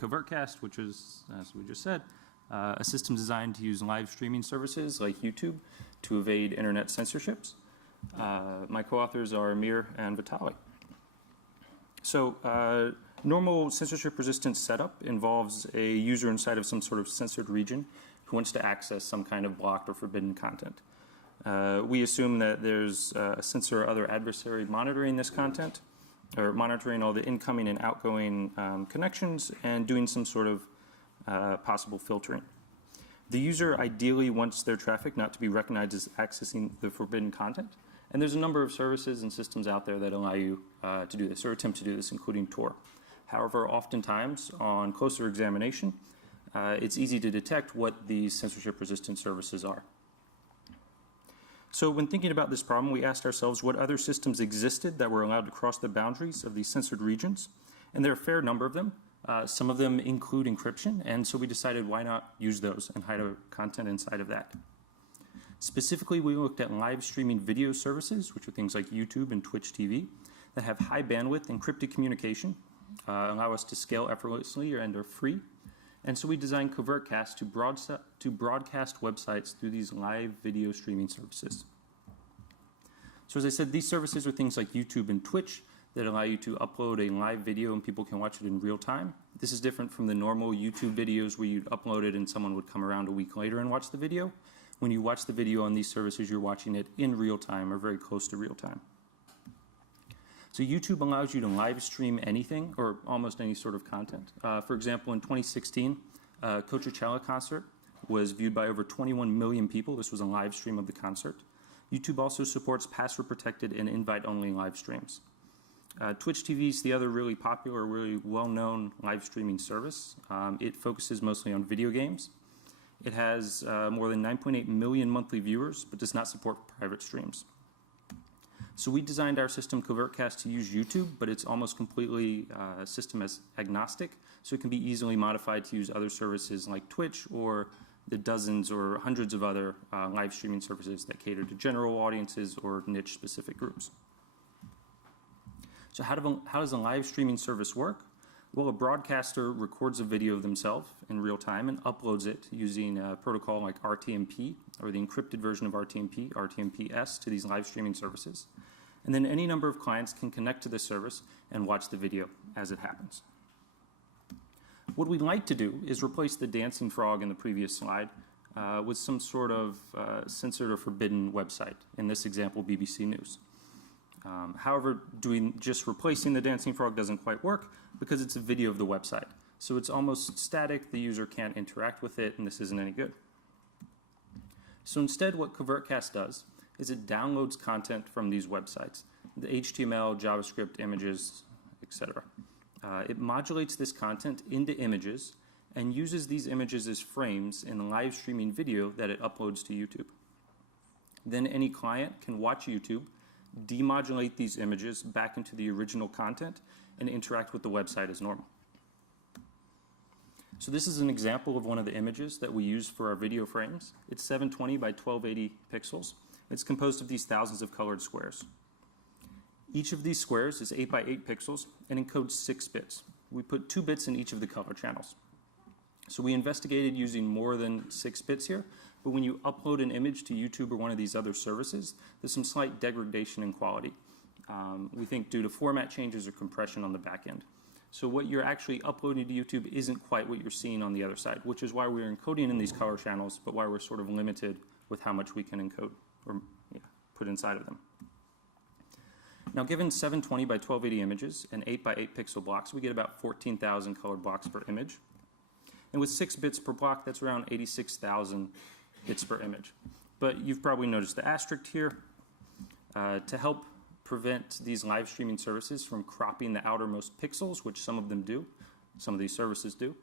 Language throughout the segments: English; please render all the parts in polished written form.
CovertCast, which is, as we just said, a system designed to use live streaming services like YouTube to evade internet censorships. My co-authors are Amir and Vitaly. So normal censorship resistance setup involves a user inside of some sort of censored region who wants to access some kind of blocked or forbidden content. We assume that there's a censor or other adversary monitoring this content, or monitoring all the incoming and outgoing connections and doing some sort of possible filtering. The user ideally wants their traffic not to be recognized as accessing the forbidden content. And there's a number of services and systems out there that allow you to do this or attempt to do this, including Tor. However, oftentimes on closer examination, it's easy to detect what these censorship resistant services are. So when thinking about this problem, we asked ourselves what other systems existed that were allowed to cross the boundaries of these censored regions. And there are a fair number of them. Some of them include encryption, and so we decided why not use those and hide our content inside of that. Specifically, we looked at live streaming video services, which are things like YouTube and Twitch TV, that have high bandwidth encrypted communication, allow us to scale effortlessly and are free. And so we designed CovertCast to broadcast websites through these live video streaming services. So as I said, these services are things like YouTube and Twitch that allow you to upload a live video and people can watch it in real time. This is different from the normal YouTube videos where you'd upload it and someone would come around a week later and watch the video. When you watch the video on these services, you're watching it in real time or very close to real time. So YouTube allows you to live stream anything or almost any sort of content. For example, in 2016, Coachella concert was viewed by over 21 million people. This was a live stream of the concert. YouTube also supports password-protected and invite-only live streams. Twitch TV is the other really popular, really well-known live streaming service. It focuses mostly on video games. It has more than 9.8 million monthly viewers, but does not support private streams. So we designed our system CovertCast to use YouTube, but it's almost completely system as agnostic, so it can be easily modified to use other services like Twitch or the dozens or hundreds of other live streaming services that cater to general audiences or niche-specific groups. So how does a live streaming service work? Well, a broadcaster records a video of themselves in real time and uploads it using a protocol like RTMP, or the encrypted version of RTMP, RTMP-S, to these live streaming services. And then any number of clients can connect to this service and watch the video as it happens. What we'd like to do is replace the dancing frog in the previous slide with some sort of censored or forbidden website, in this example, BBC News. However, just replacing the dancing frog doesn't quite work because it's a video of the website. So it's almost static, the user can't interact with it, and this isn't any good. So instead, what CovertCast does is it downloads content from these websites, the HTML, JavaScript, images, etc. It modulates this content into images and uses these images as frames in a live streaming video that it uploads to YouTube. Then any client can watch YouTube, demodulate these images back into the original content, and interact with the website as normal. So this is an example of one of the images that we use for our video frames. It's 720 by 1280 pixels. It's composed of these thousands of colored squares. Each of these squares is 8 by 8 pixels and encodes 6 bits. We put 2 bits in each of the color channels. So we investigated using more than 6 bits here, but when you upload an image to YouTube or one of these other services, there's some slight degradation in quality. We think due to format changes or compression on the back end. So what you're actually uploading to YouTube isn't quite what you're seeing on the other side, which is why we're encoding in these color channels, but why we're sort of limited with how much we can encode or put inside of them. Now, given 720 by 1280 images and 8 by 8 pixel blocks, we get about 14,000 colored blocks per image. And with 6 bits per block, that's around 86,000 bits per image. But you've probably noticed the asterisk here. To help prevent these live streaming services from cropping the outermost pixels, which some of them do, some of these services do,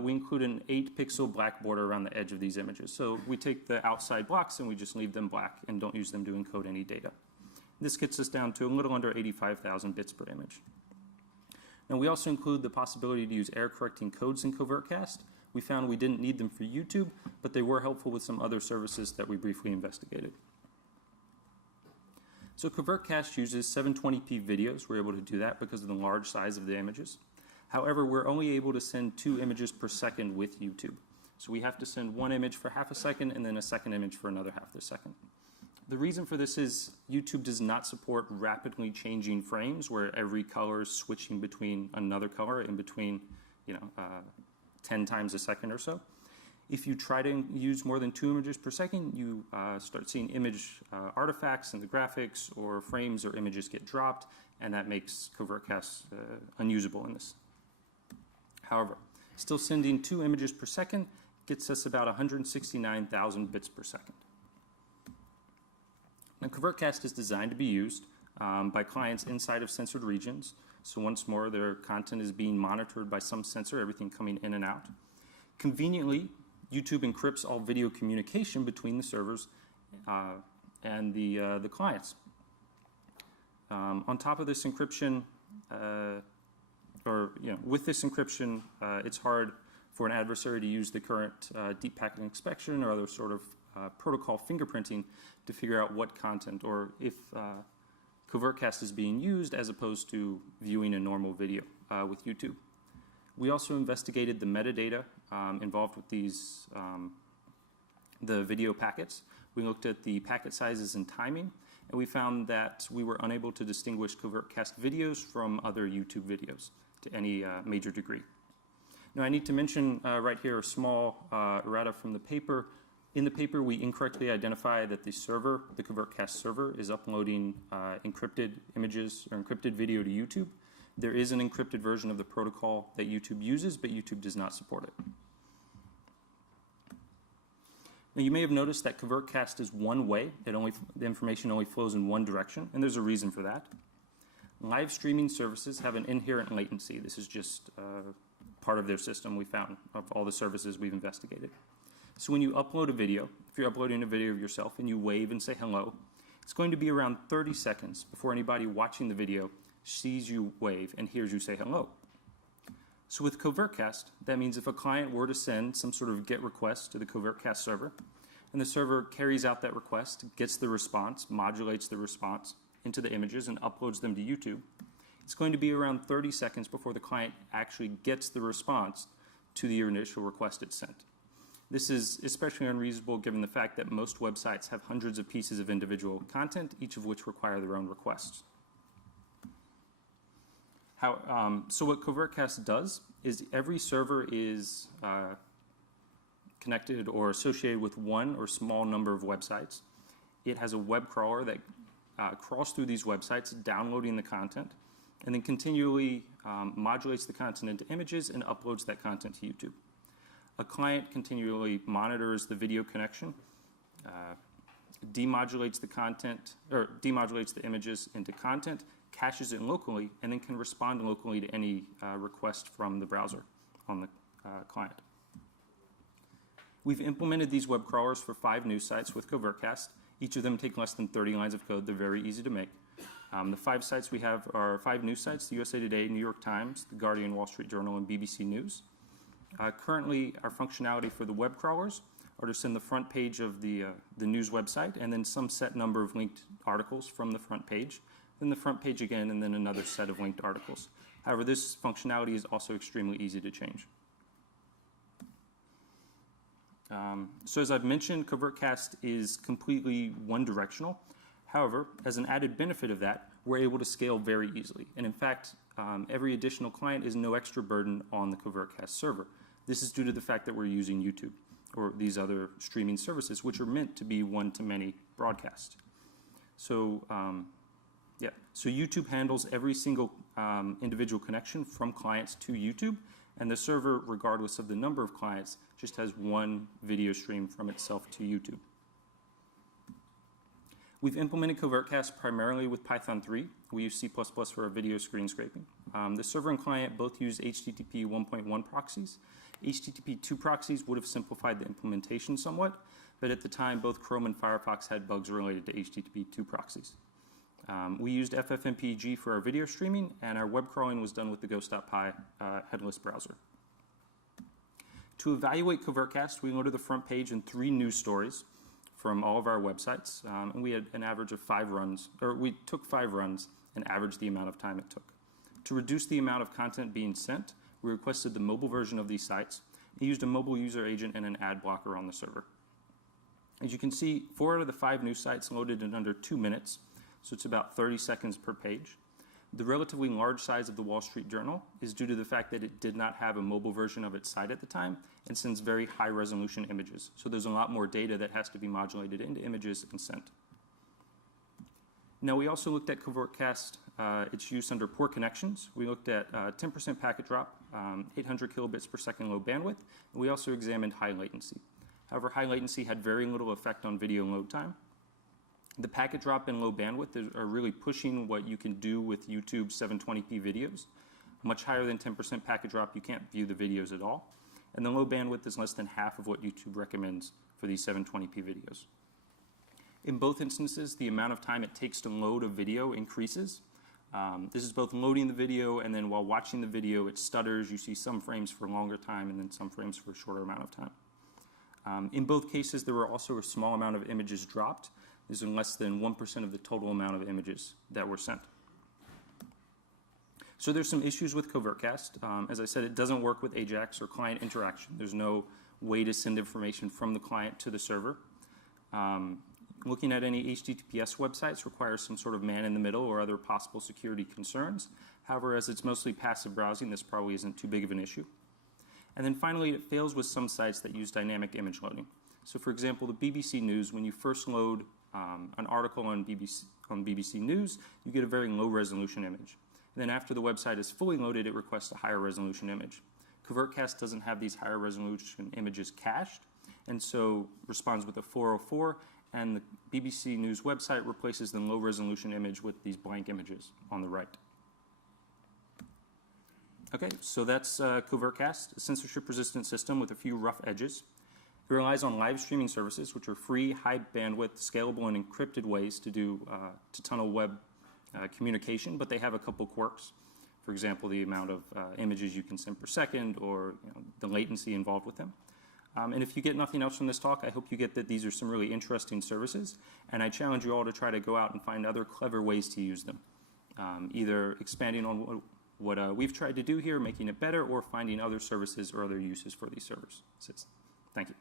we include an 8-pixel black border around the edge of these images. So we take the outside blocks and we just leave them black and don't use them to encode any data. This gets us down to a little under 85,000 bits per image. Now we also include the possibility to use error correcting codes in CovertCast. We found we didn't need them for YouTube, but they were helpful with some other services that we briefly investigated. So CovertCast uses 720p videos. We're able to do that because of the large size of the images. However, we're only able to send 2 images per second with YouTube. So we have to send 1 image for half a second and then a second image for another half a second. The reason for this is YouTube does not support rapidly changing frames where every color is switching between another color in between 10 times a second or so. If you try to use more than 2 images per second, you start seeing image artifacts in the graphics, or frames or images get dropped, and that makes CovertCast unusable in this. However, still sending 2 images per second gets us about 169,000 bits per second. Now, CovertCast is designed to be used by clients inside of censored regions. So once more, their content is being monitored by some censor, everything coming in and out. Conveniently, YouTube encrypts all video communication between the servers and the clients. On top of this encryption, with this encryption, it's hard for an adversary to use the current deep packet inspection or other sort of protocol fingerprinting to figure out what content or if CovertCast is being used as opposed to viewing a normal video with YouTube. We also investigated the metadata involved with these, the video packets. We looked at the packet sizes and timing, and we found that we were unable to distinguish CovertCast videos from other YouTube videos to any major degree. Now, I need to mention right here a small errata from the paper. In the paper, we incorrectly identify that the server, the CovertCast server, is uploading encrypted images or encrypted video to YouTube. There is an encrypted version of the protocol that YouTube uses, but YouTube does not support it. Now, you may have noticed that CovertCast is one way. The information only flows in one direction, and there's a reason for that. Live streaming services have an inherent latency. This is just part of their system we found of all the services we've investigated. So when you upload a video, if you're uploading a video of yourself and you wave and say hello, it's going to be around 30 seconds before anybody watching the video sees you wave and hears you say hello. So with CovertCast, that means if a client were to send some sort of GET request to the CovertCast server, and the server carries out that request, gets the response, modulates the response into the images and uploads them to YouTube, it's going to be around 30 seconds before the client actually gets the response to the initial request it sent. This is especially unreasonable given the fact that most websites have hundreds of pieces of individual content, each of which require their own requests. So what CovertCast does is every server is connected or associated with one or small number of websites. It has a web crawler that crawls through these websites, downloading the content, and then continually modulates the content into images and uploads that content to YouTube. A client continually monitors the video connection, demodulates the content, or demodulates the images into content, caches it locally, and then can respond locally to any request from the browser on the client. We've implemented these web crawlers for 5 news sites with CovertCast. Each of them take less than 30 lines of code. They're very easy to make. The 5 sites we have are 5 news sites: the USA Today, New York Times, The Guardian, Wall Street Journal, and BBC News. Currently, our functionality for the web crawlers are to send the front page of the news website and then some set number of linked articles from the front page, then the front page again, and then another set of linked articles. However, this functionality is also extremely easy to change. So as I've mentioned, CovertCast is completely one-directional. However, as an added benefit of that, we're able to scale very easily. And in fact, every additional client is no extra burden on the CovertCast server. This is due to the fact that we're using YouTube or these other streaming services, which are meant to be one-to-many broadcast. So, so YouTube handles every single individual connection from clients to YouTube, and the server, regardless of the number of clients, just has one video stream from itself to YouTube. We've implemented CovertCast primarily with Python 3. We use C++ for our video screen scraping. The server and client both use HTTP 1.1 proxies. HTTP 2 proxies would have simplified the implementation somewhat, but at the time, both Chrome and Firefox had bugs related to HTTP 2 proxies. We used FFmpeg for our video streaming, and our web crawling was done with the Ghost.py headless browser. To evaluate CovertCast, we loaded the front page and 3 news stories from all of our websites, and we had an average of 5 runs, or we took 5 runs and averaged the amount of time it took. To reduce the amount of content being sent, we requested the mobile version of these sites. We used a mobile user agent and an ad blocker on the server. As you can see, 4 out of the 5 new sites loaded in under 2 minutes, so it's about 30 seconds per page. The relatively large size of the Wall Street Journal is due to the fact that it did not have a mobile version of its site at the time and sends very high resolution images. So there's a lot more data that has to be modulated into images and sent. Now we also looked at CovertCast, its use under poor connections. We looked at 10% packet drop, 800 kilobits per second low bandwidth, and we also examined high latency. However, high latency had very little effect on video load time. The packet drop and low bandwidth are really pushing what you can do with YouTube 720p videos. Much higher than 10% packet drop, you can't view the videos at all. And the low bandwidth is less than half of what YouTube recommends for these 720p videos. In both instances, the amount of time it takes to load a video increases. This is both loading the video, and then while watching the video, it stutters. You see some frames for a longer time and then some frames for a shorter amount of time. In both cases, there were also a small amount of images dropped. These are less than 1% of the total amount of images that were sent. So there's some issues with CovertCast. As I said, it doesn't work with AJAX or client interaction. There's no way to send information from the client to the server. Looking at any HTTPS websites requires some sort of man in the middle or other possible security concerns. However, as it's mostly passive browsing, this probably isn't too big of an issue. And then finally, it fails with some sites that use dynamic image loading. So for example, the BBC News, when you first load an article on BBC News, you get a very low resolution image. And then after the website is fully loaded, it requests a higher resolution image. CovertCast doesn't have these higher resolution images cached, and so responds with a 404, and the BBC News website replaces the low resolution image with these blank images on the right. Okay, so that's CovertCast, a censorship-resistant system with a few rough edges. It relies on live streaming services, which are free, high bandwidth, scalable, and encrypted ways to tunnel web communication, but they have a couple quirks. For example, the amount of images you can send per second, or the latency involved with them. And if you get nothing else from this talk, I hope you get that these are some really interesting services, and I challenge you all to try to go out and find other clever ways to use them, either expanding on what we've tried to do here, making it better, or finding other services or other uses for these services. Thank you.